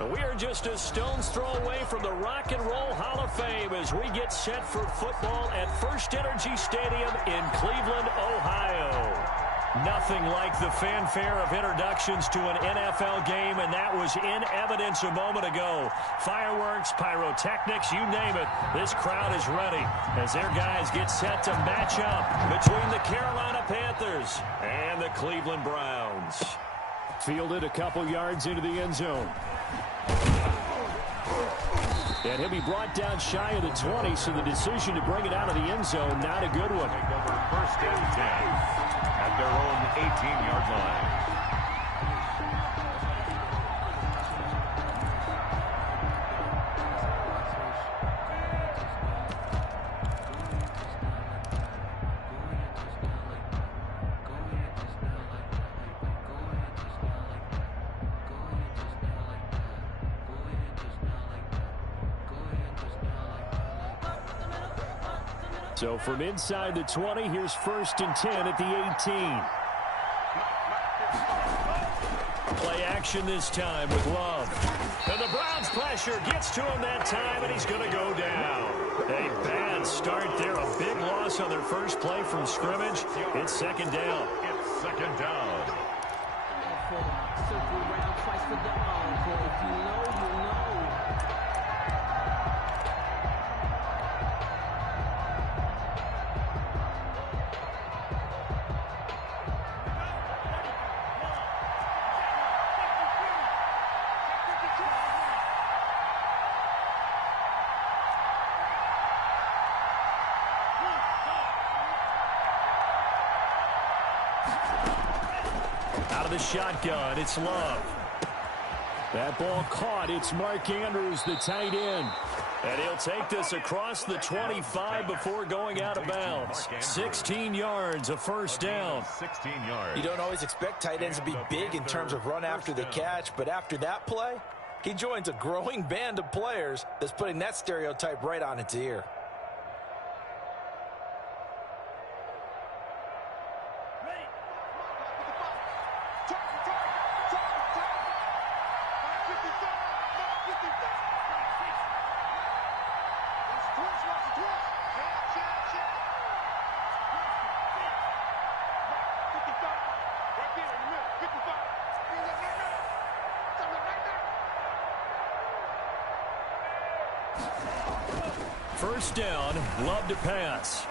We are just a stone's throw away from the Rock and Roll Hall of Fame as we get set for football at First Energy Stadium in Cleveland, Ohio. Nothing like the fanfare of introductions to an NFL game, and that was in evidence a moment ago. Fireworks, pyrotechnics, you name it. This crowd is ready as their guys get set to match up between the Carolina Panthers and the Cleveland Browns. Fielded a couple yards into the end zone. And he'll be brought down shy of the 20, so the decision to bring it out of the end zone, not a good one. First and 10 at their own 18-yard line. So from inside the 20, here's first and 10 at the 18. Play action this time with Love. And the Browns pressure gets to him that time, and he's going to go down. A bad start there. A big loss on their first play from scrimmage. It's second down. It's second down. Circle around twice for the encore. If you know, you know. Out of the shotgun, it's Love. That ball caught. It's Mark Andrews, the tight end. And he'll take this across the 25 before going out of bounds. 16 yards, a first down. 16 yards. You don't always expect tight ends to be big in terms of run after the catch, but after that play, he joins a growing band of players that's putting that stereotype right on its ear. First down, Love to pass.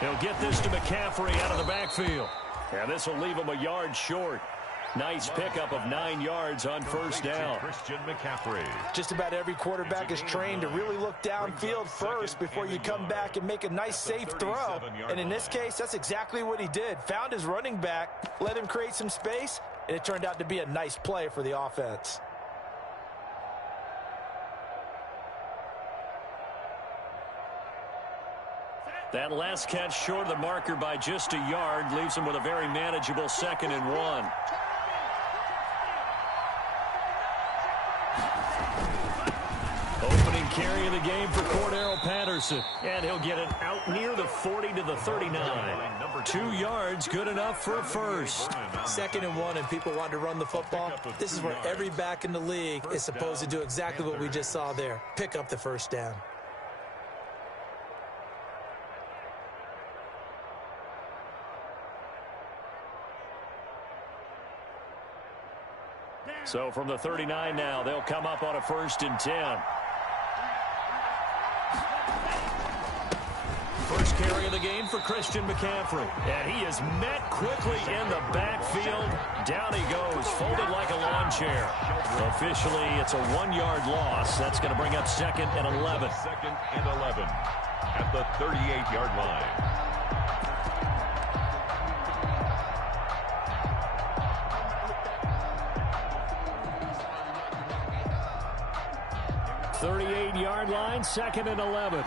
He'll get this to McCaffrey out of the backfield. And this will leave him a yard short. Nice pickup of 9 yards on first down. Christian McCaffrey. Just about every quarterback is trained to really look downfield first before you come back and make a nice safe throw. And in this case, that's exactly what he did. Found his running back, let him create some space, and it turned out to be a nice play for the offense. That last catch short of the marker by just a yard leaves him with a very manageable 2nd and 1. Opening carry of the game for Cordero Patterson. And he'll get it out near the 40 to the 39. 2 yards, good enough for a first. 2nd and 1, and people want to run the football. This is where every back in the league is supposed to do exactly what we just saw there. Pick up the first down. So from the 39 now, they'll come up on a 1st and 10. First carry of the game for Christian McCaffrey. And he is met quickly in the backfield. Down he goes, folded like a lawn chair. Officially, it's a 1-yard loss. That's going to bring up 2nd and 11. 2nd and 11 at the 38-yard line. 38-yard line, 2nd and 11.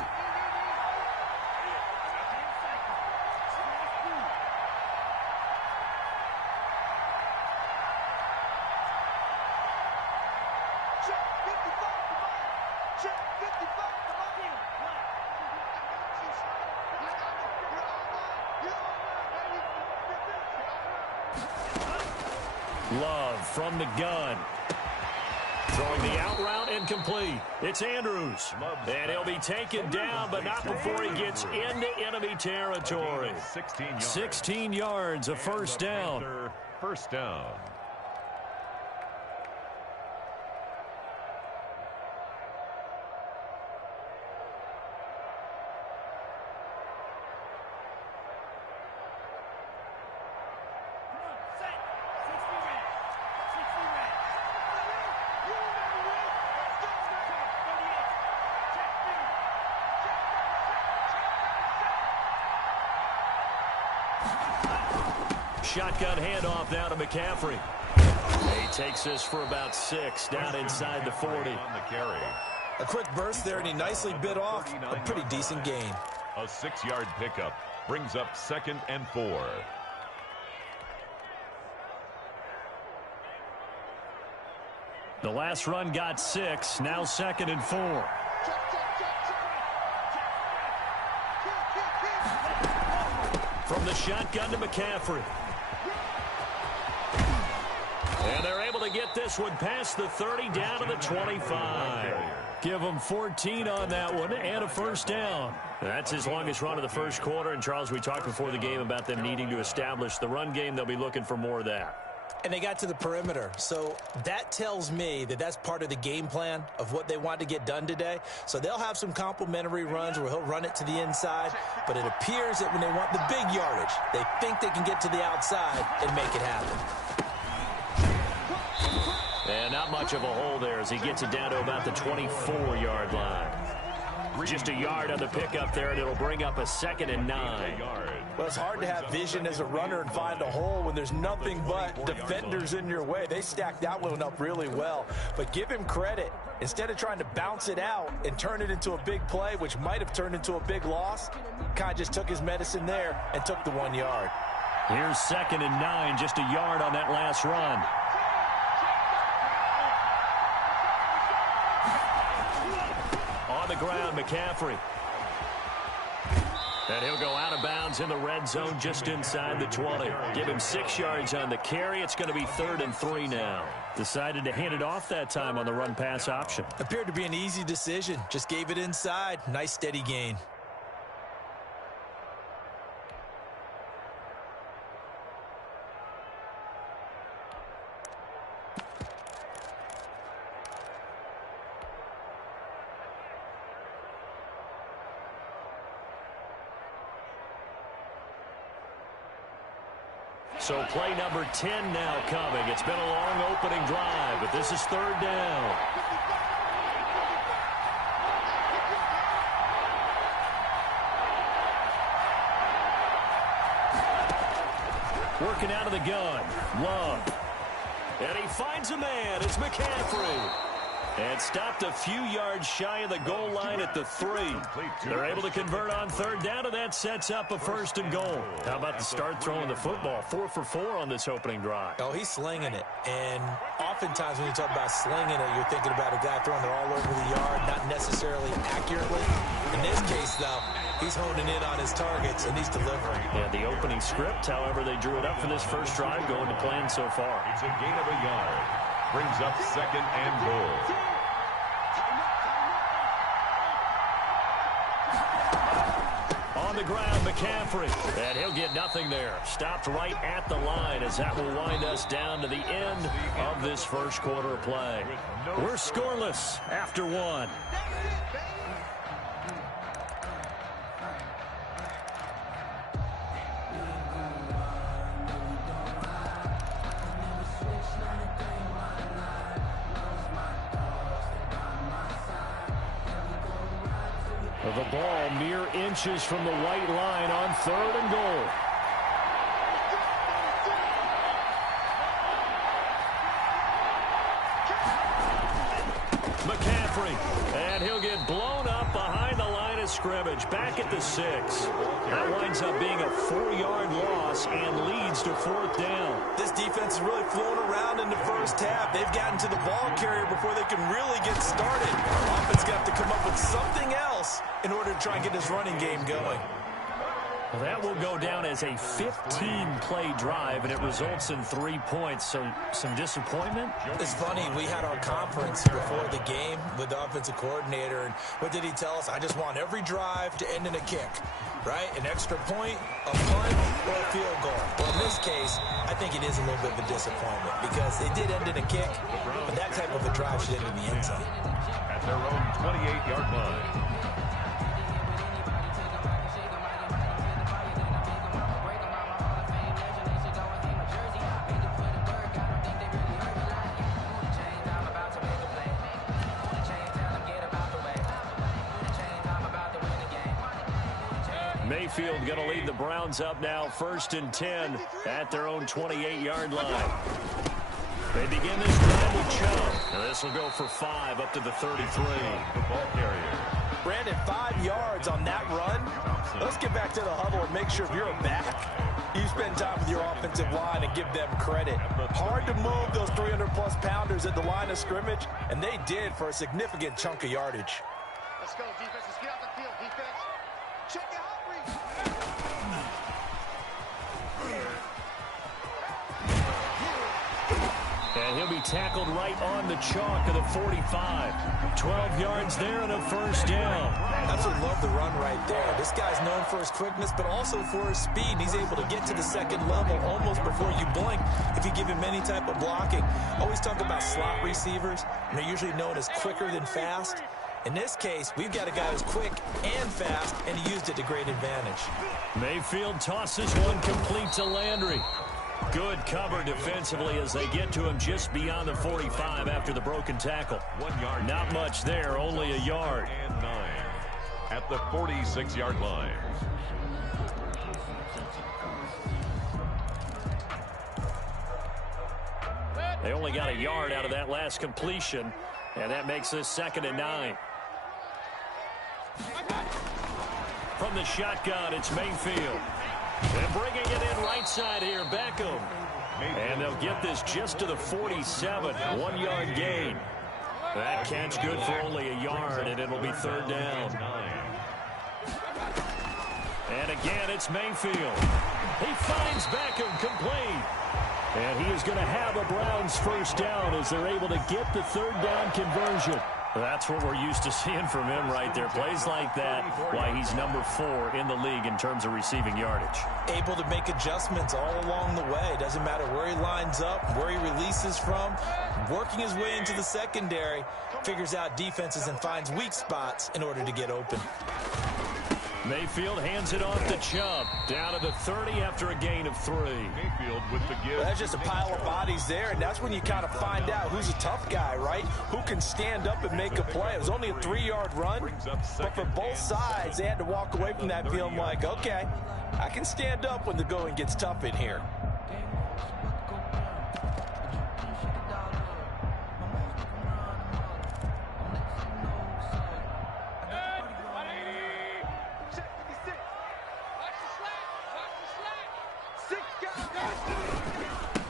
Love from the gun. Throwing the out route incomplete. It's Andrews. And he'll be taken down, but not before he gets into enemy territory. 16 yards, a first down. First down. Shotgun handoff now to McCaffrey. He takes this for about 6 down inside the 40. On the carry. A quick burst there, and he nicely bit off a pretty decent gain. A 6-yard pickup brings up 2nd and 4. The last run got 6, now 2nd and 4. From the shotgun to McCaffrey. And they're able to get this one past the 30 down to the 25. Give them 14 on that one and a first down. That's his longest run of the first quarter. And, Charles, we talked before the game about them needing to establish the run game. They'll be looking for more of that. And they got to the perimeter. So that tells me that that's part of the game plan of what they want to get done today. So they'll have some complementary runs where he'll run it to the inside. But it appears that when they want the big yardage, they think they can get to the outside and make it happen. And not much of a hole there as he gets it down to about the 24-yard line. Just a yard on the pickup there, and it'll bring up a 2nd and 9. Well, it's hard to have vision as a runner and find a hole when there's nothing but defenders in your way. They stacked that one up really well. But give him credit. Instead of trying to bounce it out and turn it into a big play, which might have turned into a big loss, kind of just took his medicine there and took the 1 yard. Here's 2nd and 9, just a yard on that last run. On the ground, McCaffrey. And he'll go out of bounds in the red zone just inside the 20. Give him 6 yards on the carry. It's going to be 3rd and 3 now. Decided to hand it off that time on the run-pass option. Appeared to be an easy decision. Just gave it inside. Nice steady gain. So play number 10 now coming. It's been a long opening drive, but this is 3rd down. Working out of the gun. Love. And he finds a man. It's McCaffrey. And stopped a few yards shy of the goal line at the 3. They're able to convert on 3rd down, and that sets up a 1st and goal. How about the start throwing the football? 4 for 4 on this opening drive. Oh, he's slinging it. And oftentimes when you talk about slinging it, you're thinking about a guy throwing it all over the yard, not necessarily accurately. In this case, though, he's honing in on his targets, and he's delivering. Yeah, the opening script, however, they drew it up for this first drive going to plan so far. It's a gain of a yard. Brings up 2nd and goal. On the ground, McCaffrey. And he'll get nothing there. Stopped right at the line as that will wind us down to the end of this first quarter of play. We're scoreless after 1. The ball mere inches from the white line on 3rd and goal. McCaffrey, and he'll get blown up behind the line of scrimmage, back at the 6. That winds up being a 4-yard loss and leads to 4th down. This defense has really flown around in the first half. They've gotten to the ball carrier before they can really get started. Offense got to come up with something else in order to try and get this running game going. Well, that will go down as a 15-play drive, and it results in 3 points. So some disappointment? It's funny. We had our conference before the game with the offensive coordinator, and what did he tell us? I just want every drive to end in a kick, right? An extra point, a punt, or a field goal. Well, in this case, I think it is a little bit of a disappointment because it did end in a kick, but that type of a drive should end in the end zone. At their own 28-yard line. Mayfield going to lead the Browns up now, 1st and 10 at their own 28-yard line. They begin this drive with Chubb. Now this will go for 5 up to the 33. The ball carrier. Brandon, 5 yards on that run. Let's get back to the huddle and make sure if you're a back, you spend time with your offensive line and give them credit. Hard to move those 300-plus pounders at the line of scrimmage, and they did for a significant chunk of yardage. Let's go, defense. Let's get out the field, defense. Check it out. And he'll be tackled right on the chalk of the 45. 12 yards there and a 1st down. Absolutely love the run right there. This guy's known for his quickness, but also for his speed. And he's able to get to the second level almost before you blink if you give him any type of blocking. Always talk about slot receivers, and they're usually known as quicker than fast. In this case, we've got a guy who's quick and fast, and he used it to great advantage. Mayfield tosses one complete to Landry. Good cover defensively as they get to him just beyond the 45 after the broken tackle. 1 yard. Not much there, only a yard. And 9 at the 46-yard line. They only got a yard out of that last completion, and that makes this 2nd and 9. From the shotgun, it's Mayfield. And bringing it in right side here, Beckham. And they'll get this just to the 47, 1-yard gain. That catch good for only a yard, and it'll be 3rd down. And again, it's Mayfield. He finds Beckham complete. And he is going to have a Browns 1st down as they're able to get the 3rd down conversion. That's what we're used to seeing from him right there. Plays like that, why he's number 4 in the league in terms of receiving yardage. Able to make adjustments all along the way. Doesn't matter where he lines up, where he releases from. Working his way into the secondary, figures out defenses and finds weak spots in order to get open. Mayfield hands it off to Chubb. Down to the 30 after a gain of 3. Mayfield with the give. That's just a pile of bodies there, and that's when you kind of find out who's a tough guy, right? Who can stand up and make a play. It was only a 3-yard run, but for both sides, they had to walk away from that feeling like, okay, I can stand up when the going gets tough in here.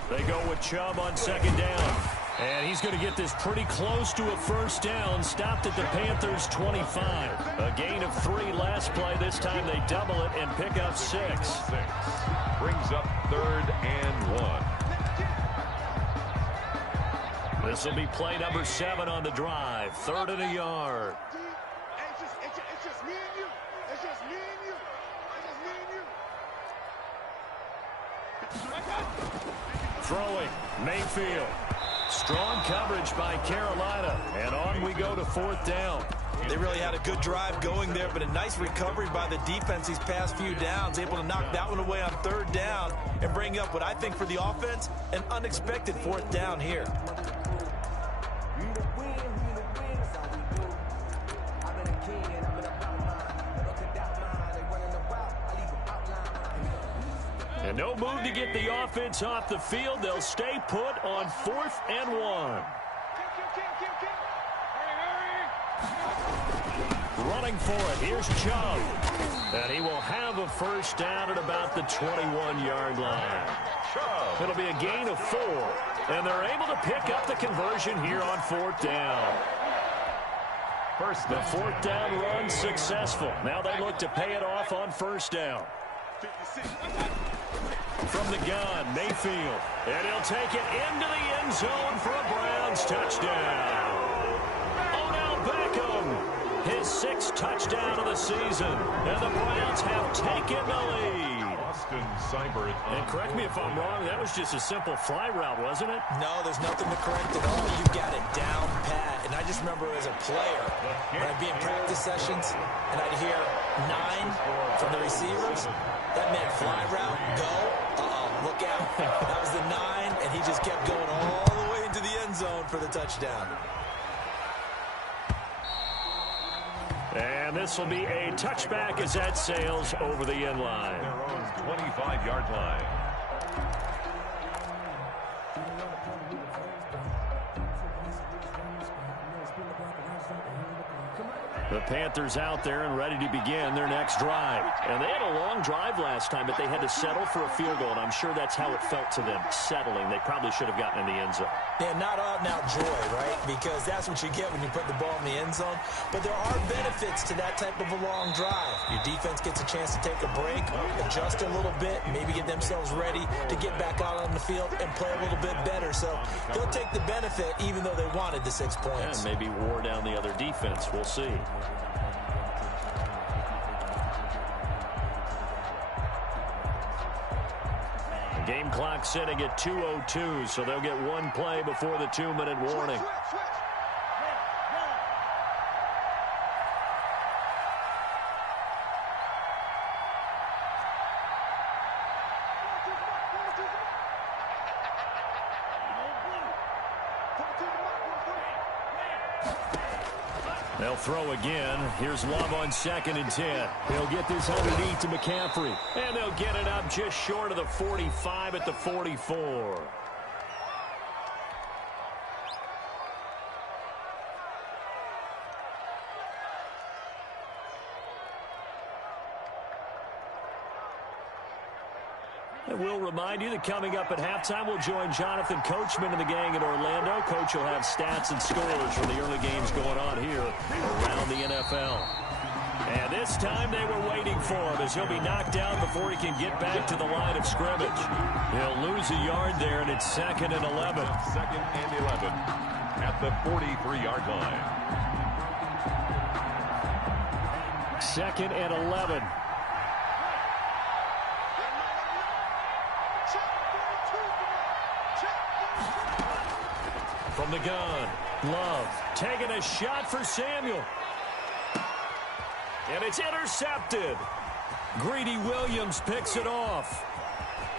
They go with Chubb on 2nd down. And he's going to get this pretty close to a 1st down. Stopped at the Panthers' 25. A gain of 3 last play. This time they double it and pick up 6. Brings up 3rd and 1. This will be play number 7 on the drive. 3rd and a yard. It's just me and you. It's just me and you. It's just me and you. Throwing, Mayfield. Strong coverage by Carolina. And on we go to 4th down. They really had a good drive going there, but a nice recovery by the defense these past few downs. Able to knock that one away on 3rd down and bring up what I think for the offense, an unexpected 4th down here. And no move to get the offense off the field. They'll stay put on 4th and 1. Running for it. Here's Chubb. And he will have a 1st down at about the 21-yard line. It'll be a gain of 4. And they're able to pick up the conversion here on 4th down. The 4th down run successful. Now they look to pay it off on 1st down. From the gun, Mayfield. And he'll take it into the end zone for a Browns touchdown. Odell Beckham, his 6th touchdown of the season. And the Browns have taken the lead. And correct me if I'm wrong, that was just a simple fly route, wasn't it? No, there's nothing to correct at all. You got it down pat. And I just remember as a player, when I'd be in practice sessions, and I'd hear 9 from the receivers, that meant fly route, go, look out. That was the 9, and he just kept going all the way into the end zone for the touchdown. And this will be a touchback as that sails over the end line. Their own 25-yard line. The Panthers out there and ready to begin their next drive. And they had a long drive last time, but they had to settle for a field goal, and I'm sure that's how it felt to them, settling. They probably should have gotten in the end zone. Yeah, not out-and-out joy, right? Because that's what you get when you put the ball in the end zone. But there are benefits to that type of a long drive. Your defense gets a chance to take a break, adjust a little bit, maybe get themselves ready to get back out on the field and play a little bit better. So they'll take the benefit even though they wanted the 6 points. And maybe wore down the other defense. We'll see. Game clock sitting at 2:02, so they'll get one play before the 2-minute warning. They'll throw again. Here's Love on 2nd and 10. They'll get this underneath to McCaffrey. And they'll get it up just short of the 45 at the 44. And we'll remind you that coming up at halftime, we'll join Jonathan Coachman and the gang in Orlando. Coach will have stats and scores from the early games going on here around the NFL. And this time they were waiting for him as he'll be knocked down before he can get back to the line of scrimmage. He'll lose a yard there, and it's 2nd and 11. 2nd and 11 at the 43-yard line. 2nd and 11. From the gun, Love taking a shot for Samuel. And it's intercepted. Greedy Williams picks it off.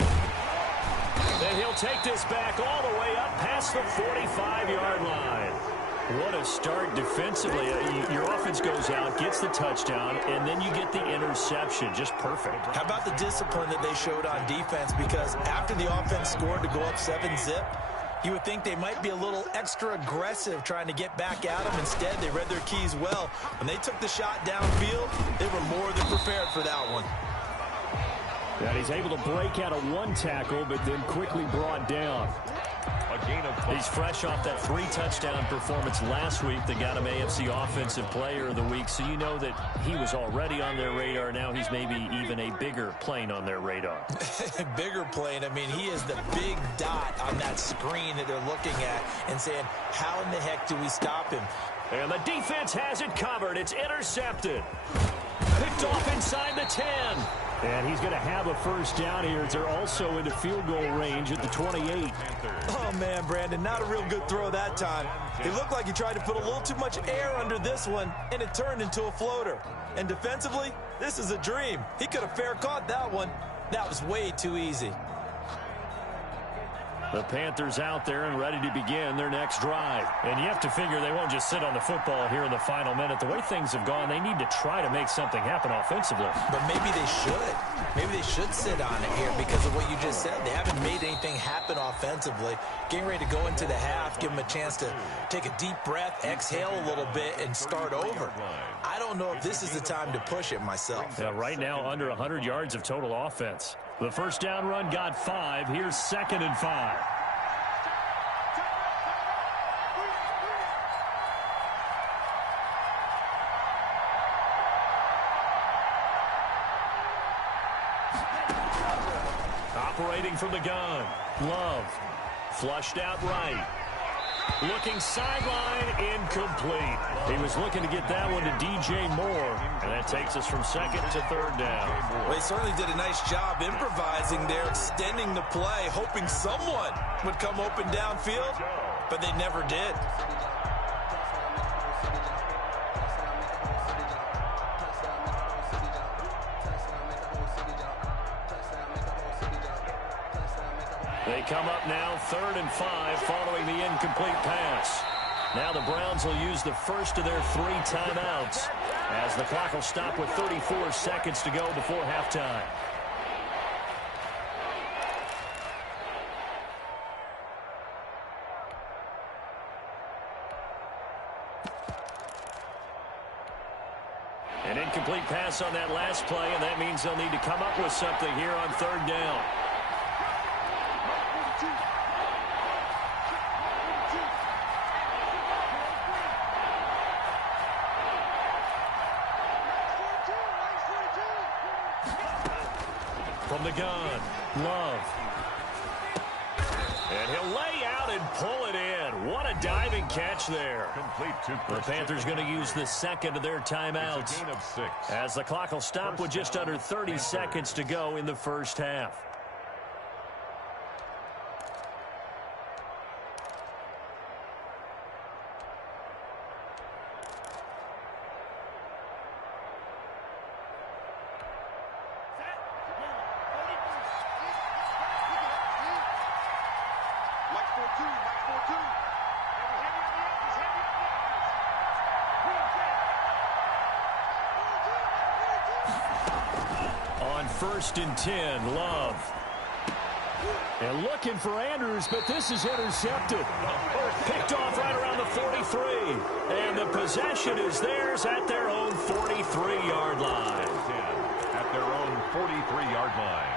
And he'll take this back all the way up past the 45-yard line. What a start defensively. Your offense goes out, gets the touchdown, and then you get the interception. Just perfect. How about the discipline that they showed on defense? Because after the offense scored to go up 7-zip, you would think they might be a little extra aggressive trying to get back at them. Instead, they read their keys well. When they took the shot downfield, they were more than prepared for that one. And he's able to break out of one tackle, but then quickly brought down. He's fresh off that 3-touchdown performance last week that got him AFC Offensive Player of the Week, so you know that he was already on their radar. Now he's maybe even a bigger plane on their radar. Bigger plane. I mean, he is the big dot on that screen that they're looking at and saying, how in the heck do we stop him? And the defense has it covered. It's intercepted. Picked off inside the 10. And he's going to have a first down here as they're also into field goal range at the 28. Oh, man, Brandon, not a real good throw that time. It looked like he tried to put a little too much air under this one, and it turned into a floater. And defensively, this is a dream. He could have fair caught that one. That was way too easy. The Panthers out there and ready to begin their next drive. And you have to figure they won't just sit on the football here in the final minute. The way things have gone, they need to try to make something happen offensively. But maybe they should. Maybe they should sit on it here because of what you just said. They haven't made anything happen offensively. Getting ready to go into the half, give them a chance to take a deep breath, exhale a little bit, and start over. I don't know if this is the time to push it myself. Yeah, right now, under 100 yards of total offense. The first down run got 5. Here's 2nd and 5. operating from the gun. Love. Flushed out right. Looking sideline, incomplete. He was looking to get that one to DJ Moore, and that takes us from second to third down. Well, they certainly did a nice job improvising there, extending the play, hoping someone would come open downfield, but they never did. They come up now 3rd and 5 following the incomplete pass. Now the Browns will use the first of their 3 timeouts as the clock will stop with 34 seconds to go before halftime. An incomplete pass on that last play, and that means they'll need to come up with something here on 3rd down. From the gun, Love. And he'll lay out and pull it in. What a diving catch there. The Panthers going to use the second of their timeouts as the clock will stop with just under 30 seconds to go in the first half. On 1st and 10, Love. And looking for Andrews, but this is intercepted. Picked off right around the 43. And the possession is theirs at their own 43-yard line. At their own 43-yard line.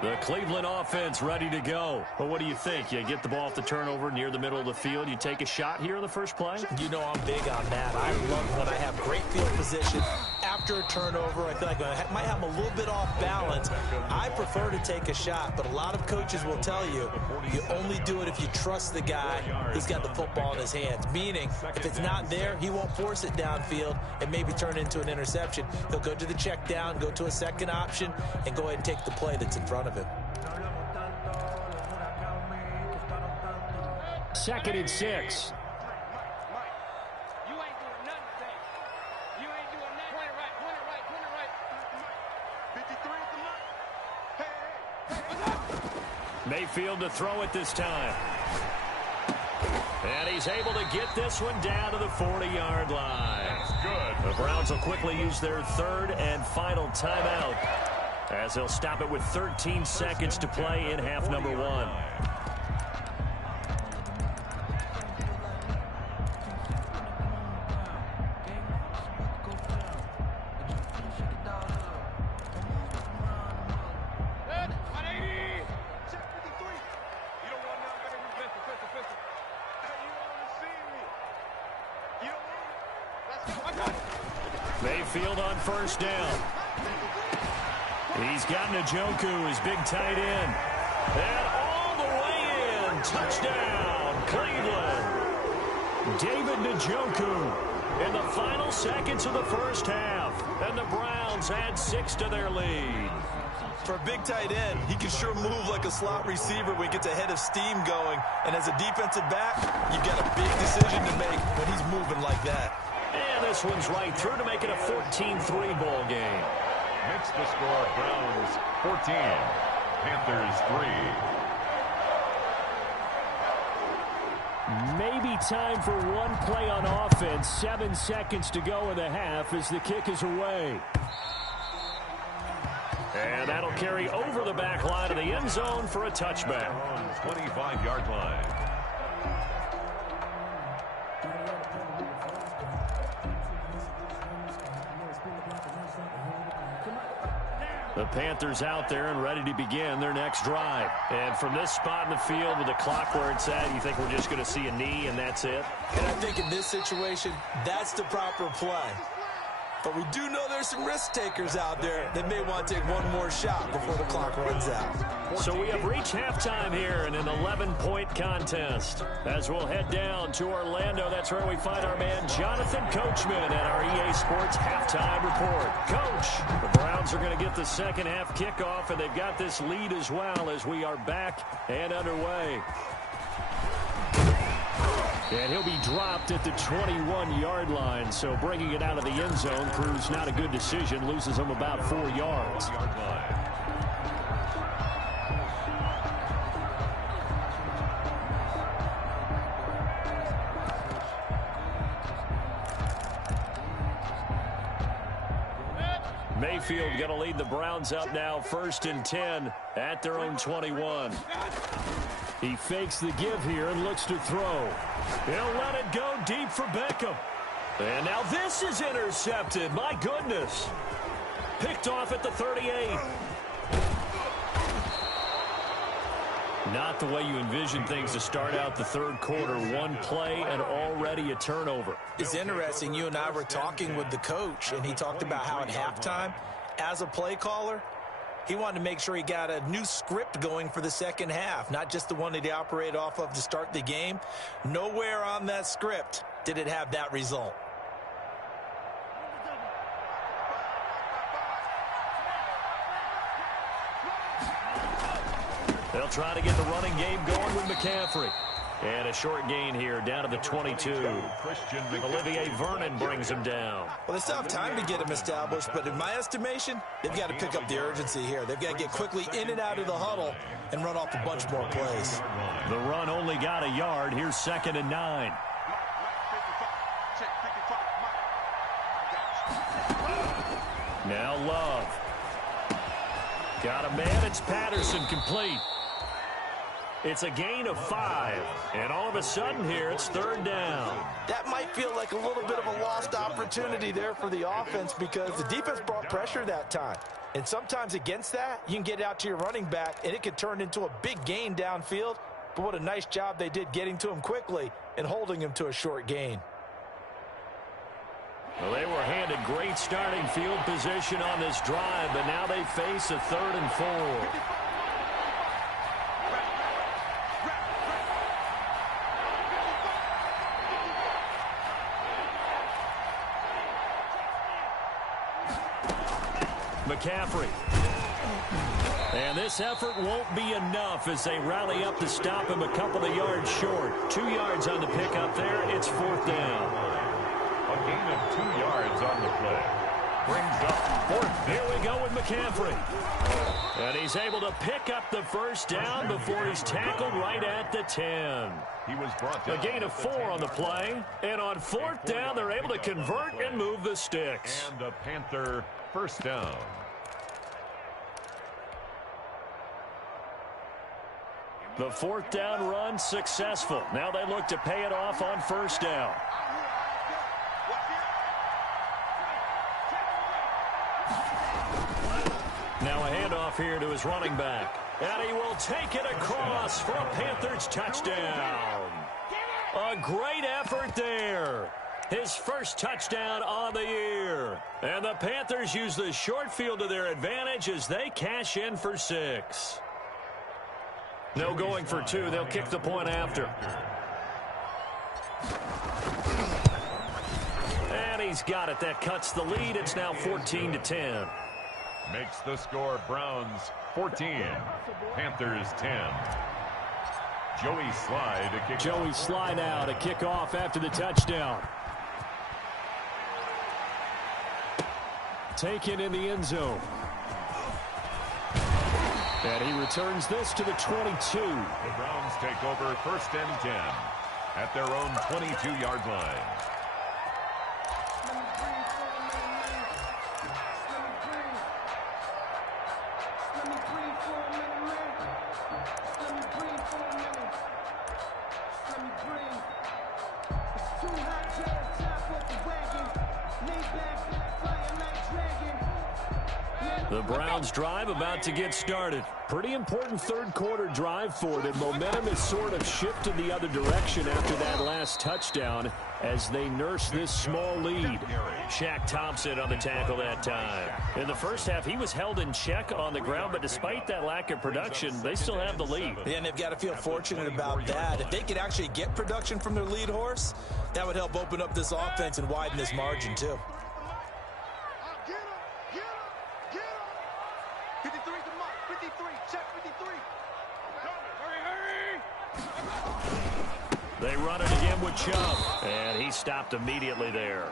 The Cleveland offense ready to go. But what do you think? You get the ball off the turnover near the middle of the field. You take a shot here in the first play? You know I'm big on that. I love when I have great field position after a turnover. I feel like I might have them a little bit off balance. I prefer to take a shot, but a lot of coaches will tell you, you only do it if you trust the guy who's got the football in his hands. Meaning, if it's not there, he won't force it downfield and maybe turn it into an interception. He'll go to the check down, go to a second option, and go ahead and take the play that's in front of him. 2nd and 6. Mayfield to throw it this time. And he's able to get this one down to the 40-yard line. That's good. The Browns will quickly use their 3rd and final timeout as they'll stop it with 13 seconds to play in half number 1. Mayfield on 1st down. He's got Njoku, his big tight end. And all the way in. Touchdown, Cleveland. David Njoku in the final seconds of the first half. And the Browns add 6 to their lead. For a big tight end, he can sure move like a slot receiver when he gets a head of steam going. And as a defensive back, you've got a big decision to make when he's moving like that. And this one's right through to make it a 14-3 ball game. Makes the score Browns 14, Panthers 3. Maybe time for one play on offense. 7 seconds to go in the half as the kick is away. And that'll carry over the back line of the end zone for a touchback. 25-yard line. The Panthers out there and ready to begin their next drive. And from this spot in the field with the clock where it's at, you think we're just going to see a knee and that's it? And I think in this situation, that's the proper play. But we do know there's some risk takers out there that may want to take one more shot before the clock runs out. So we have reached halftime here in an 11-point contest. As we'll head down to Orlando, that's where we find our man Jonathan Coachman at our EA Sports Halftime Report. Coach, the Browns are going to get the second half kickoff, and they've got this lead as well as we are back and underway. And he'll be dropped at the 21-yard line, so bringing it out of the end zone proves not a good decision, loses him about 4 yards. Mayfield going to lead the Browns up now, 1st and 10 at their own 21. He fakes the give here and looks to throw. He'll let it go deep for Beckham. And now this is intercepted. My goodness. Picked off at the 38. Not the way you envision things to start out the third quarter. One play and already a turnover. It's interesting. You and I were talking with the coach, and he talked about how at halftime, as a play caller, he wanted to make sure he got a new script going for the second half, not just the one that he operated off of to start the game. Nowhere on that script did it have that result. They'll try to get the running game going with McCaffrey. And a short gain here down to the 22. Olivier Vernon brings him down. Well, they still have time to get him established, but in my estimation, they've got to pick up the urgency here. They've got to get quickly in and out of the huddle and run off a bunch more plays. The run only got a yard. Here's 2nd and 9. Now Love. Got a man. It's Patterson, complete. It's a gain of 5, and all of a sudden here it's 3rd down. That might feel like a little bit of a lost opportunity there for the offense because the defense brought pressure that time. And sometimes against that, you can get out to your running back, and it could turn into a big gain downfield. But what a nice job they did getting to him quickly and holding him to a short gain. Well, they were handed great starting field position on this drive, but now they face a 3rd and 4. McCaffrey. And this effort won't be enough as they rally up to stop him a couple of yards short. 2 yards on the pickup there. It's 4th down. A gain of 2 yards on the play. Brings up 4th. Here we go with McCaffrey. And he's able to pick up the 1st down before he's tackled right at the 10. He was brought down. A gain of 4 on the play. And on 4th down, they're able to convert and move the sticks. And a Panther 1st down. The 4th down run successful. Now they look to pay it off on 1st down. Now a handoff here to his running back. And he will take it across for a Panthers touchdown. A great effort there. His first touchdown on the year. And the Panthers use the short field to their advantage as they cash in for 6. No going for 2. They'll kick the point after. And he's got it. That cuts the lead. It's now 14-10. Makes the score Browns 14, Panthers 10. Joey Slye to kick. Joey Slye now to kick off after the touchdown. Taken in the end zone. And he returns this to the 22. The Browns take over 1st and 10 at their own 22-yard line. The Browns drive about to get started. Pretty important third quarter drive for them. Momentum has sort of shifted the other direction after that last touchdown as they nurse this small lead. Shaq Thompson on the tackle that time. In the first half, he was held in check on the ground, but despite that lack of production, they still have the lead. Yeah, and they've got to feel fortunate about that. If they could actually get production from their lead horse, that would help open up this offense and widen this margin too. 53's the mark. 53. Check 53. They run it again with Chubb, and he stopped immediately there.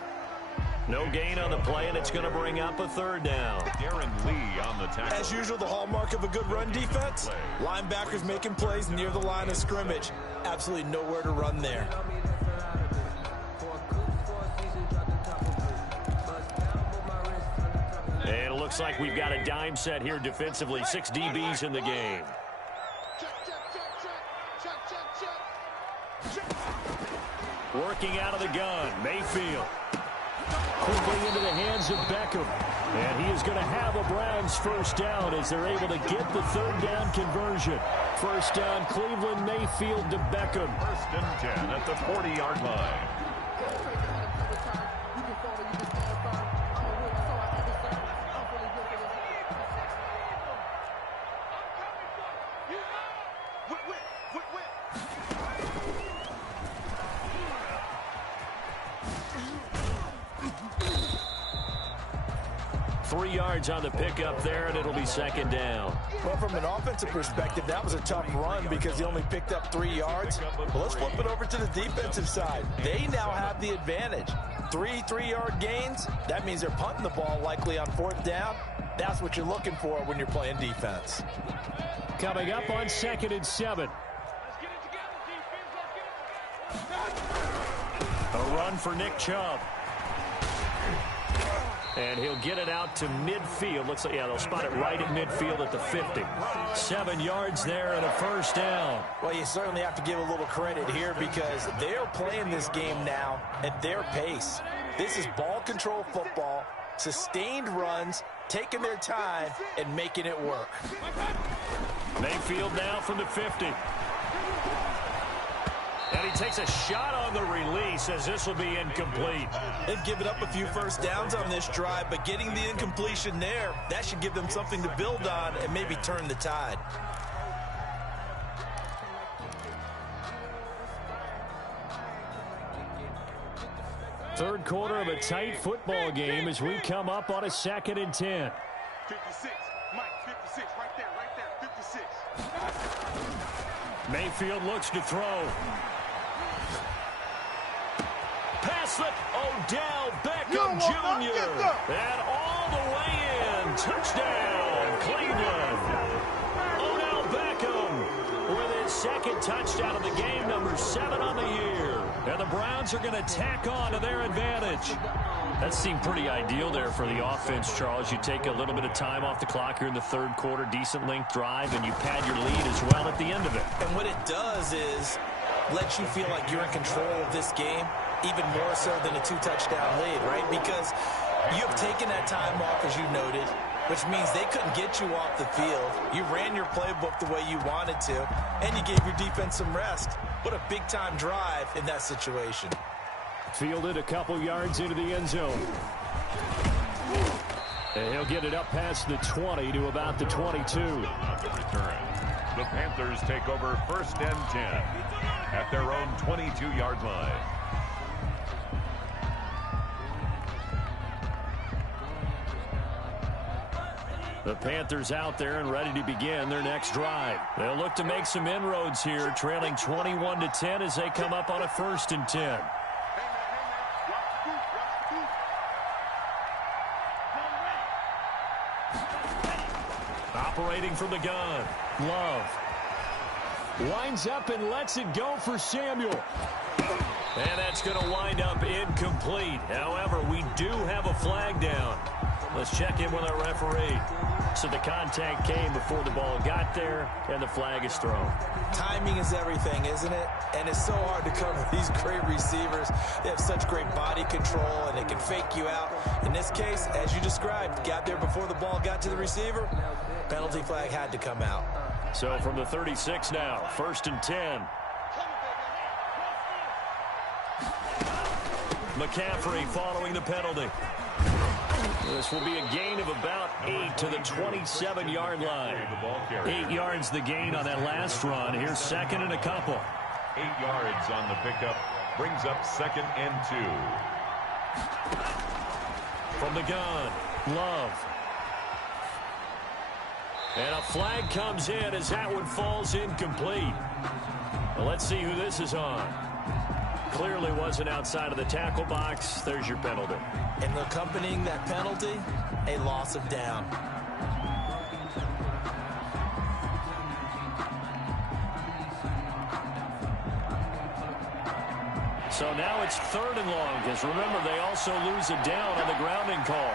No gain on the play, and it's going to bring up a third down. Darren Lee on the tackle. As usual, the hallmark of a good run defense, linebackers making plays near the line of scrimmage. Absolutely nowhere to run there. And it looks like we've got a dime set here defensively. 6 DBs in the game. Working out of the gun, Mayfield. Quickly into the hands of Beckham. And he is going to have a Browns first down as they're able to get the third down conversion. First down, Cleveland, Mayfield to Beckham. First and 10 at the 40-yard line. On the pickup there, and it'll be second down. Well, from an offensive perspective, that was a tough run because he only picked up 3 yards. Well, let's flip it over to the defensive side. They now have the advantage. 3 3-yard gains. That means they're punting the ball likely on fourth down. That's what you're looking for when you're playing defense. Coming up on 2nd and 7. A run for Nick Chubb. And he'll get it out to midfield. Looks like, yeah, they'll spot it right at midfield at the 50. 7 yards there and a first down. Well, you certainly have to give a little credit here because they're playing this game now at their pace. This is ball control football, sustained runs, taking their time, and making it work. Mayfield now from the 50. And he takes a shot on the release as this will be incomplete. They've given up a few first downs on this drive, but getting the incompletion there, that should give them something to build on and maybe turn the tide. Third quarter of a tight football game as we come up on a 2nd and 10. 56. Mike, 56. Right there. 56. Mayfield looks to throw. Pass it. Odell Beckham Jr. And all the way in. Touchdown, Cleveland. Odell Beckham with his 2nd touchdown of the game, number 7 on the year. And the Browns are going to tack on to their advantage. That seemed pretty ideal there for the offense, Charles. You take a little bit of time off the clock here in the third quarter, decent length drive, and you pad your lead as well at the end of it. And what it does is let you feel like you're in control of this game, even more so than a 2-touchdown lead, right? Because you've taken that time off, as you noted, which means they couldn't get you off the field. You ran your playbook the way you wanted to, and you gave your defense some rest. What a big-time drive in that situation. Fielded a couple yards into the end zone. And he'll get it up past the 20 to about the 22. The Panthers take over first and 10 at their own 22-yard line. The Panthers out there and ready to begin their next drive. They'll look to make some inroads here, trailing 21-10 as they come up on a 1st and 10. Operating from the gun, Love. Winds up and lets it go for Samuel. And that's going to wind up incomplete. However, we do have a flag down. Let's check in with our referee. So the contact came before the ball got there, and the flag is thrown. Timing is everything, isn't it? And it's so hard to cover these great receivers. They have such great body control, and they can fake you out. In this case, as you described, got there before the ball got to the receiver. Penalty flag had to come out. So from the 36 now, 1st and 10. McCaffrey following the penalty. This will be a gain of about 8 to the 27-yard line. 8 yards the gain on that last run. Here's 2nd and a couple. 8 yards on the pickup. Brings up 2nd and 2. From the gun, Love. And a flag comes in as that one falls incomplete. Well, let's see who this is on. Clearly wasn't outside of the tackle box. There's your penalty. And accompanying that penalty, a loss of down. So now it's 3rd and long, because remember, they also lose a down on the grounding call.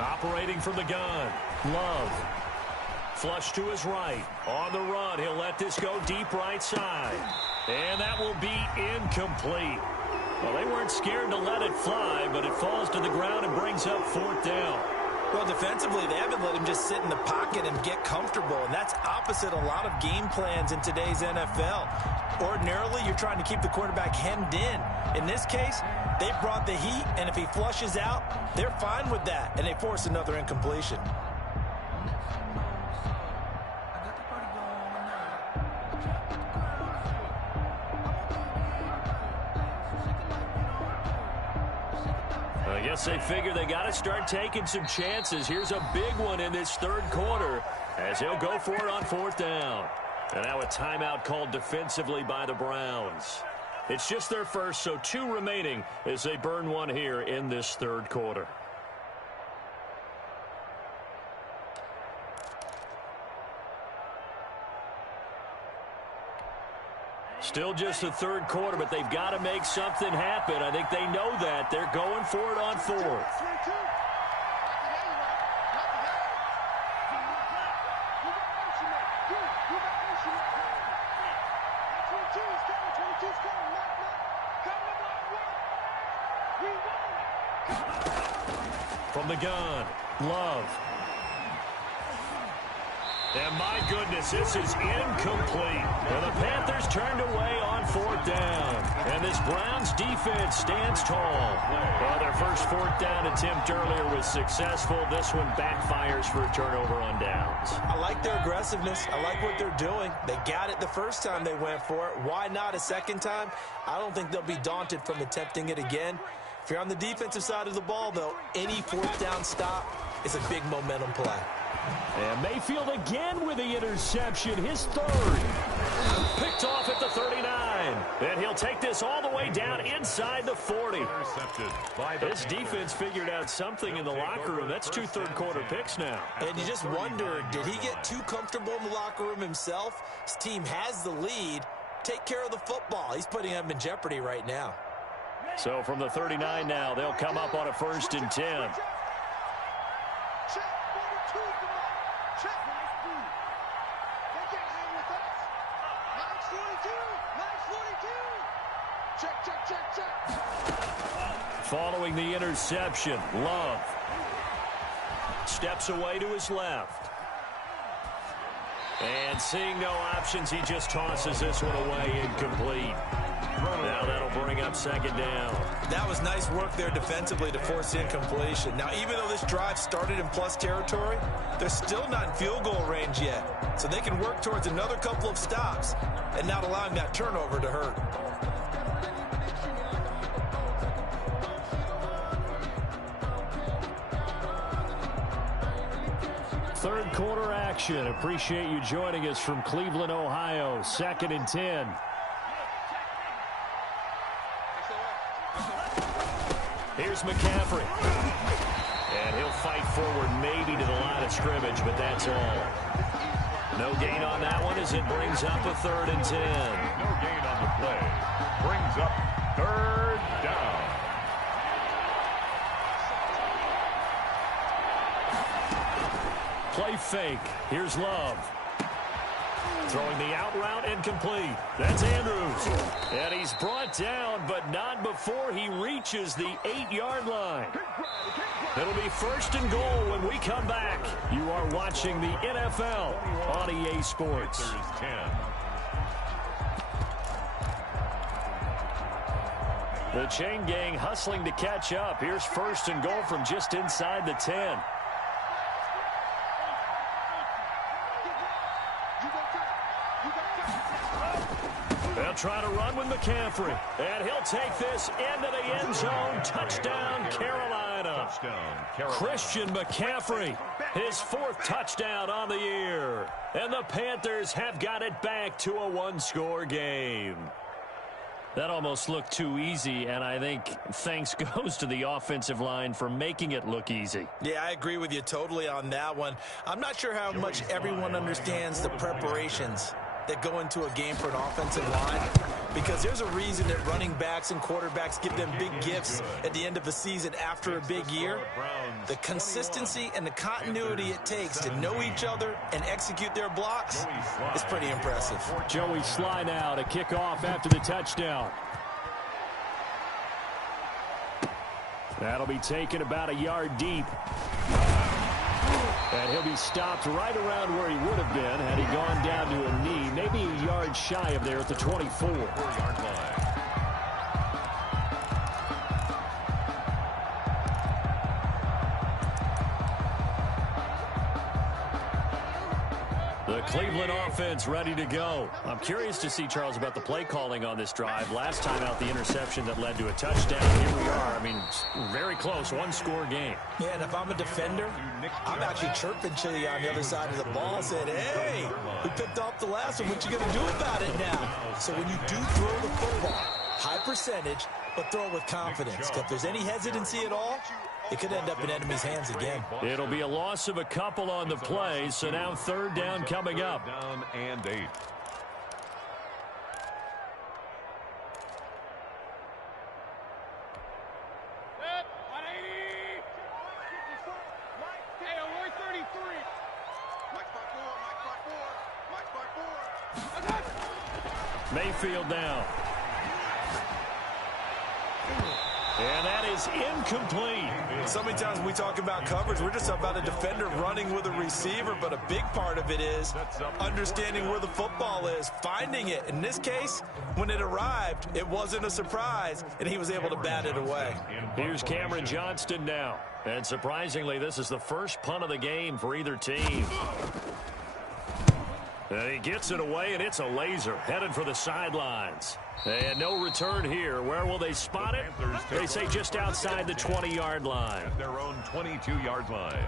Operating from the gun, Love. Flush to his right. On the run, he'll let this go deep right side. And that will be incomplete. Well, they weren't scared to let it fly, but it falls to the ground and brings up 4th down. Well, defensively, they haven't let him just sit in the pocket and get comfortable, and that's opposite a lot of game plans in today's NFL. Ordinarily, you're trying to keep the quarterback hemmed in. In this case, they brought the heat, and if he flushes out, they're fine with that, and they force another incompletion. I guess they figure they got to start taking some chances. Here's a big one in this 3rd quarter as he'll go for it on 4th down. And now a timeout called defensively by the Browns. It's just their first, so 2 remaining as they burn one here in this 3rd quarter. Still just the 3rd quarter, but they've got to make something happen. I think they know that. They're going for it on 4th. From the gun, Love. And my goodness, this is incomplete. And the Panthers turned away on 4th down. And this Browns defense stands tall. Well, their first 4th down attempt earlier was successful. This one backfires for a turnover on downs. I like their aggressiveness. I like what they're doing. They got it the first time they went for it. Why not a second time? I don't think they'll be daunted from attempting it again. If you're on the defensive side of the ball, though, any 4th down stop is a big momentum play. And Mayfield again with the interception, his 3rd. Picked off at the 39. And he'll take this all the way down inside the 40. This defense figured out something in the locker room. That's 2 third-quarter picks now. And you just wonder, did he get too comfortable in the locker room himself? His team has the lead. Take care of the football. He's putting them in jeopardy right now. So from the 39 now, they'll come up on a 1st and 10. Following the interception, Love steps away to his left. And seeing no options, he just tosses this one away incomplete. Now that'll bring up 2nd down. That was nice work there defensively to force incompletion. Now, even though this drive started in plus territory, they're still not in field goal range yet. So they can work towards another couple of stops and not allowing that turnover to hurt. Third quarter action. Appreciate you joining us from Cleveland, Ohio. 2nd and 10. Here's McCaffrey. And he'll fight forward maybe to the line of scrimmage, but that's all. No gain on that one as it brings up a 3rd and 10. No gain on the play. Brings up 3rd down. Play fake. Here's Love. Throwing the out route incomplete. That's Andrews. And he's brought down, but not before he reaches the 8-yard line. It'll be 1st and goal when we come back. You are watching the NFL on EA Sports. The chain gang hustling to catch up. Here's 1st and goal from just inside the 10. They'll try to run with McCaffrey. And he'll take this into the end zone. Touchdown, Carolina. Christian McCaffrey, his 4th touchdown on the year. And the Panthers have got it back to a 1-score game. That almost looked too easy, and I think thanks goes to the offensive line for making it look easy. Yeah, I agree with you totally on that one. I'm not sure how much everyone understands the preparations that go into a game for an offensive line, because there's a reason that running backs and quarterbacks give them big gifts at the end of the season after a big year. The consistency and the continuity it takes to know each other and execute their blocks is pretty impressive. Joey Sly now to kick off after the touchdown. That'll be taken about a yard deep. And he'll be stopped right around where he would have been had he gone down to a knee, maybe a yard shy of there at the 24. 4-yard line. The Cleveland offense ready to go. I'm curious to see, Charles, about the play calling on this drive. Last time out, the interception that led to a touchdown. Here we are. I mean, very close, 1-score game. Yeah, and if I'm a defender, I'm actually chirping to you on the other side of the ball, saying, hey, we picked off the last one. What you going to do about it now? So when you do throw the football, high percentage, but throw it with confidence. If there's any hesitancy at all, it could end up in enemy's hands again. It'll be a loss of a couple on the play, so now 3rd down coming up. Down and 8. Mayfield down. And that is incomplete. So many times when we talk about coverage, we're just about a defender running with a receiver, but a big part of it is understanding where the football is, finding it. In this case, when it arrived, it wasn't a surprise, and he was able to bat it away. Here's Cameron Johnston now. And surprisingly, this is the first punt of the game for either team. And he gets it away, and it's a laser headed for the sidelines. And no return here. Where will they spot it? They say just outside the 20-yard line. At their own 22-yard line.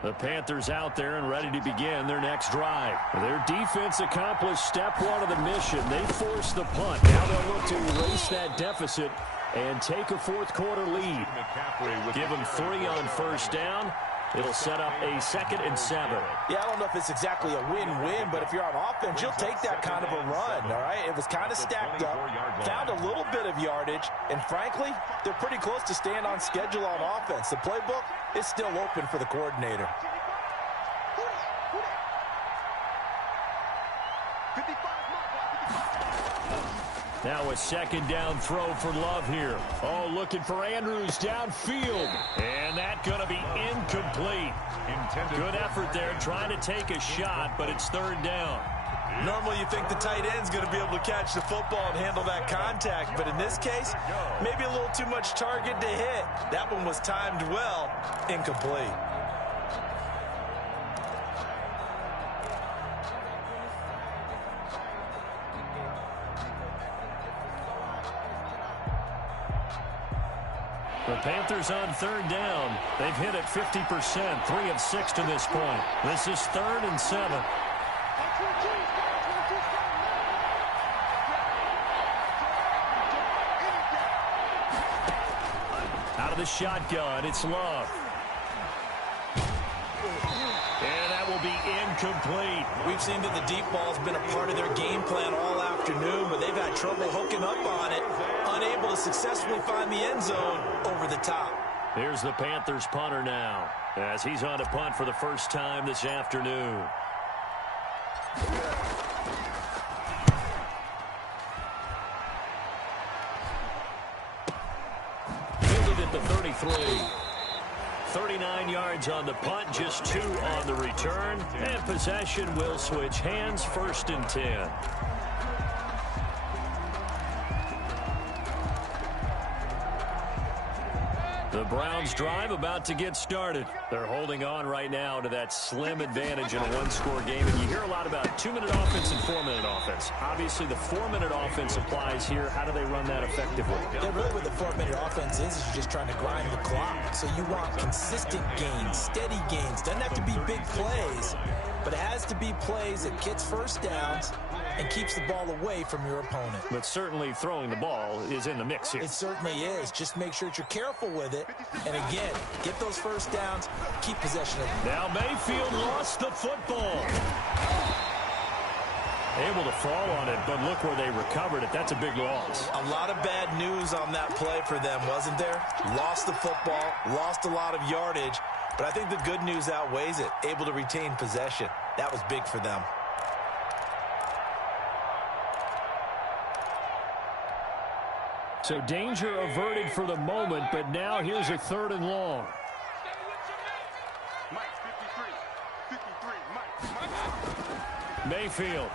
The Panthers out there and ready to begin their next drive. Their defense accomplished step 1 of the mission. They forced the punt. Now they'll look to erase that deficit and take a 4th quarter lead. Give them 3 on 1st down. It'll set up a 2nd and 7. Yeah, I don't know if it's exactly a win-win, but if you're on offense, you'll take that kind of a run, all right? It was kind of stacked up, found a little bit of yardage, and frankly, they're pretty close to staying on schedule on offense. The playbook is still open for the coordinator. Now a 2nd down throw for Love here. Oh, looking for Andrews downfield. And that going to be incomplete. Good effort there trying to take a shot, but it's 3rd down. Normally you think the tight end's going to be able to catch the football and handle that contact, but in this case, maybe a little too much target to hit. That one was timed well, incomplete. The Panthers on 3rd down. They've hit it 50%, 3 of 6 to this point. This is 3rd and 7. Out of the shotgun, it's Love. And that will be incomplete. We've seen that the deep ball's been a part of their game plan all afternoon, but they've had trouble hooking up on it, unable to successfully find the end zone over the top. Here's the Panthers punter now, as he's on to punt for the first time this afternoon. Fielded at the 33. 39 yards on the punt, just 2 on the return. And possession will switch hands, 1st and 10. The Browns drive about to get started. They're holding on right now to that slim advantage in a one-score game. And you hear a lot about 2-minute offense and 4-minute offense. Obviously, the 4-minute offense applies here. How do they run that effectively? Yeah, really what the 4-minute offense is you're just trying to grind the clock. So you want consistent gains, steady gains. Doesn't have to be big plays, but it has to be plays that gets first downs and keeps the ball away from your opponent. But certainly throwing the ball is in the mix here. It certainly is. Just make sure that you're careful with it. And again, get those first downs, keep possession of it. Now Mayfield lost the football. Able to fall on it, but look where they recovered it. That's a big loss. A lot of bad news on that play for them, wasn't there? Lost the football, lost a lot of yardage, but I think the good news outweighs it. Able to retain possession. That was big for them. So danger averted for the moment, but now here's a 3rd and long. Mayfield.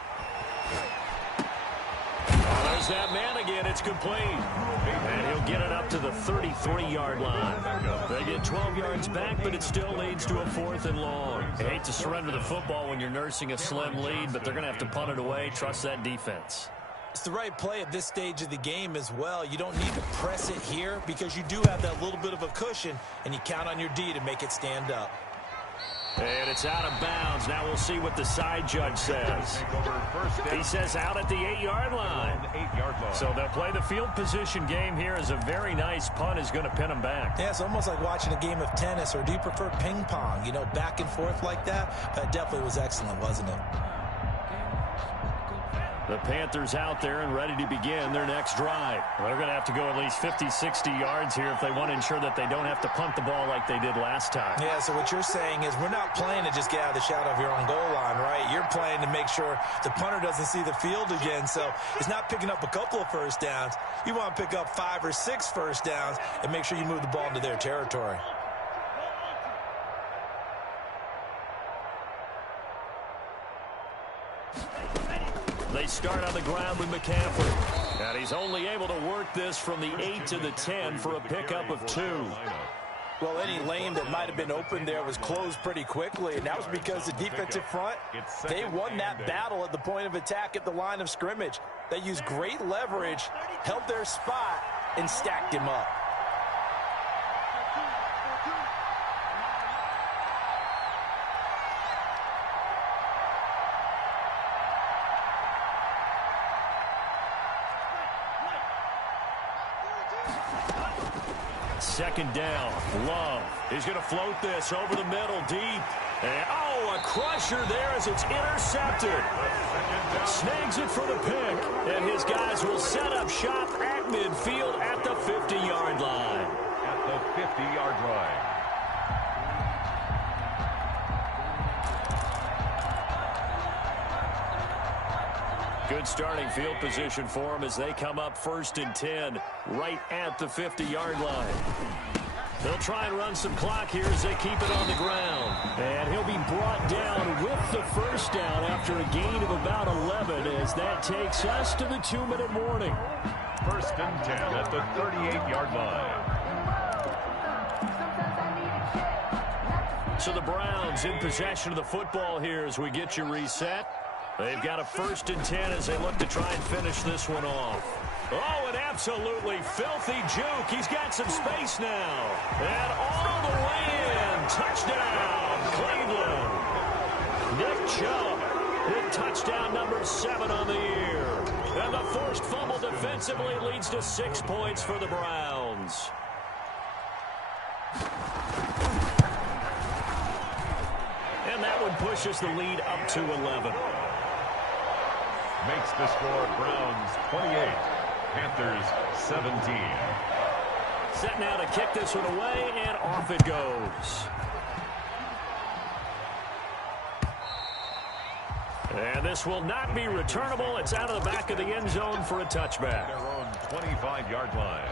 Oh, there's that man again. It's complete. And he'll get it up to the 33-yard line. They get 12 yards back, but it still leads to a 4th and long. You hate to surrender the football when you're nursing a slim lead, but they're going to have to punt it away. Trust that defense. It's the right play at this stage of the game as well. You don't need to press it here because you do have that little bit of a cushion, and you count on your D to make it stand up. And it's out of bounds. Now we'll see what the side judge says. He says out at the 8-yard line. So they'll play the field position game here as a very nice punt is going to pin them back. Yeah, it's almost like watching a game of tennis, or do you prefer ping pong? You know, back and forth like that? That definitely was excellent, wasn't it? The Panthers out there and ready to begin their next drive. They're going to have to go at least 50, 60 yards here if they want to ensure that they don't have to punt the ball like they did last time. Yeah, so what you're saying is we're not playing to just get out of the shadow of your own goal line, right? You're playing to make sure the punter doesn't see the field again. So it's not picking up a couple of first downs. You want to pick up 5 or 6 first downs and make sure you move the ball into their territory. They start on the ground with McCaffrey. And he's only able to work this from the 8 to the 10 for a pickup of 2. Well, any lane that might have been open there was closed pretty quickly, and that was because the defensive front, they won that battle at the point of attack at the line of scrimmage. They used great leverage, held their spot, and stacked him up. Second down, Love. He's going to float this over the middle deep. And, oh, a crusher there as it's intercepted. Snags it for the pick. And his guys will set up shop at midfield at the 50-yard line. At the 50-yard line. Good starting field position for him as they come up 1st and 10 right at the 50-yard line. They'll try and run some clock here as they keep it on the ground. And he'll be brought down with the first down after a gain of about 11 as that takes us to the 2-minute warning. 1st and 10 at the 38-yard line. So the Browns in possession of the football here as we get you reset. They've got a 1st and 10 as they look to try and finish this one off. Oh, an absolutely filthy juke. He's got some space now. And all the way in. Touchdown, Cleveland. Nick Chubb with touchdown number 7 on the year. And the forced fumble defensively leads to 6 points for the Browns. one pushes the lead up to 11. Makes the score Browns 28, Panthers 17. Set now to kick this one away, and off it goes. And this will not be returnable. It's out of the back of the end zone for a touchback. Their own 25-yard line.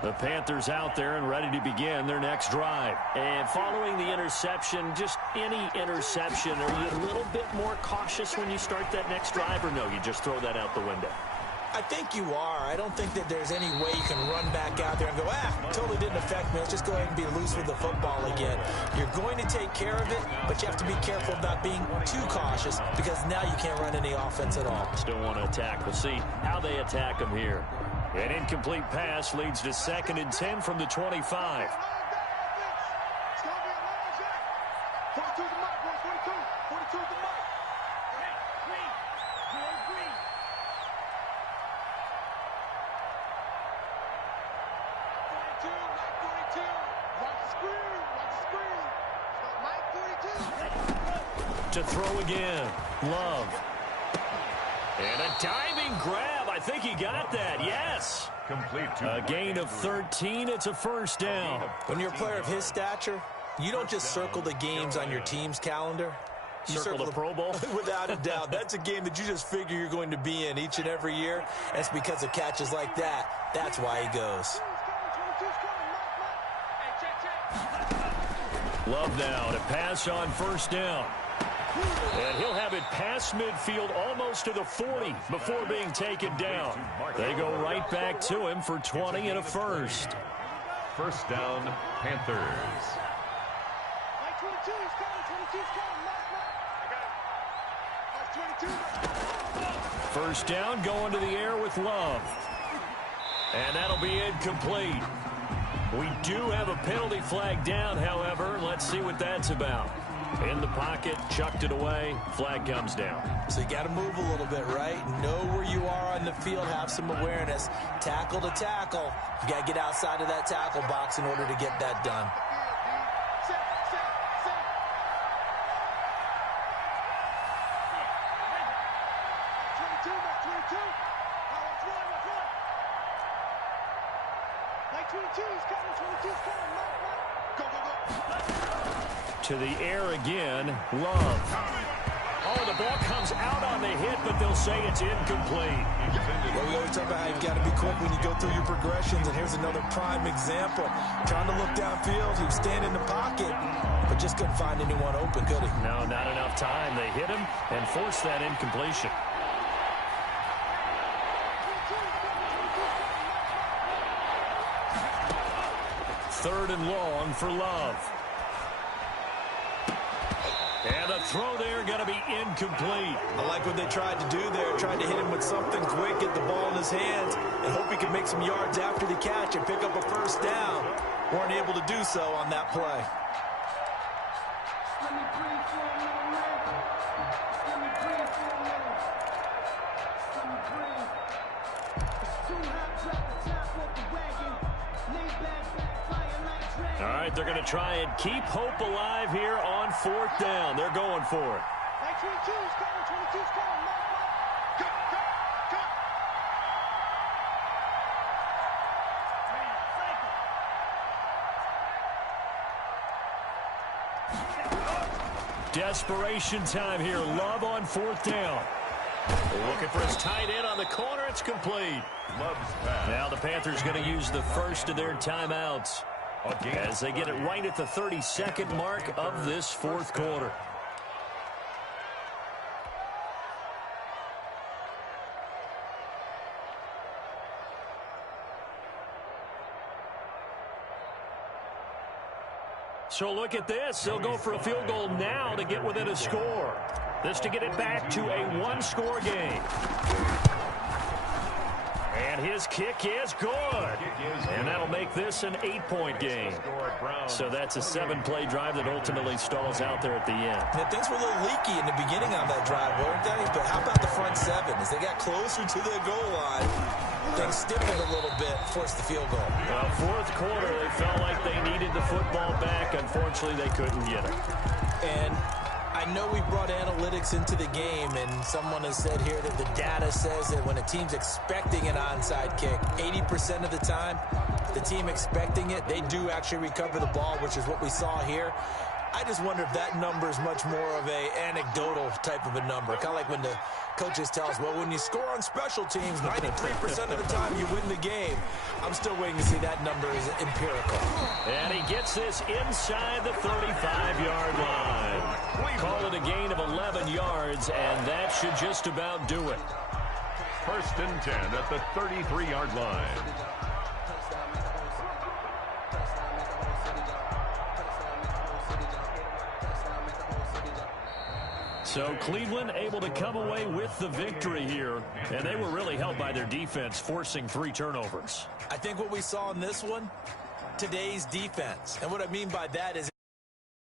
The Panthers out there and ready to begin their next drive. And following the interception, just any interception, are you a little bit more cautious when you start that next drive, or no, you just throw that out the window? I think you are. I don't think that there's any way you can run back out there and go, totally didn't affect me. Let's just go ahead and be loose with the football again. You're going to take care of it, but you have to be careful of not being too cautious because now you can't run any offense at all. Still want to attack. We'll see how they attack them here. An incomplete pass leads to 2nd and 10 from the 25. To throw again, Love. And a diving grab. I think he got that. Yes. Complete a gain of 13. It's a first down. When you're a player of his stature, you don't just circle the games on your team's calendar. You circle the Pro Bowl? Without a doubt. That's a game that you just figure you're going to be in each and every year. That's because of catches like that. That's why he goes. Love now to pass on first down. And he'll have it past midfield almost to the 40 before being taken down. They go right back to him for 20 and a first. First down, Panthers. First down going to the air with Love. And that'll be incomplete. We do have a penalty flag down, however. Let's see what that's about. In the pocket, chucked it away, flag comes down. So you got to move a little bit, right? Know where you are on the field, have some awareness. Tackle to tackle. You got to get outside of that tackle box in order to get that done. To the air again, Love. Oh, the ball comes out on the hit, but they'll say it's incomplete. Well, we always talk about how you've got to be quick when you go through your progressions, and here's another prime example. Trying to look downfield, he was standing in the pocket, but just couldn't find anyone open, could he? No, not enough time. They hit him and forced that incompletion. Third and long for Love. And the throw there going to be incomplete. I like what they tried to do there, tried to hit him with something quick, get the ball in his hands, and hope he could make some yards after the catch and pick up a first down. Weren't able to do so on that play. All right, they're going to try and keep hope alive here on fourth down. They're going for it. Desperation time here. Love on fourth down. Looking for his tight end on the corner. It's complete. Love's pass. Now the Panthers going to use the first of their timeouts as they get it right at the 32nd mark of this fourth quarter. So look at this. They'll go for a field goal now to get within a score. This to get it back to a one-score game. And his kick is good. And that'll make this an 8-point game. So that's a 7-play drive that ultimately stalls out there at the end. Yeah, things were a little leaky in the beginning on that drive, weren't they? But how about the front seven? As they got closer to their goal line, things stiffened a little bit, forced the field goal. Fourth quarter, they felt like they needed the football back. Unfortunately, they couldn't get it. And I know we brought analytics into the game, and someone has said here that the data says that when a team's expecting an onside kick, 80% of the time, the team expecting it, they do actually recover the ball, which is what we saw here. I just wonder if that number is much more of a anecdotal type of a number. Kind of like when the coaches tell us, well, when you score on special teams, 93% of the time you win the game. I'm still waiting to see that number is empirical. And he gets this inside the 35-yard line. Call it a gain of 11 yards, and that should just about do it. 1st and 10 at the 33-yard line. So Cleveland able to come away with the victory here, and they were really helped by their defense, forcing 3 turnovers. I think what we saw in this one, today's defense. And what I mean by that is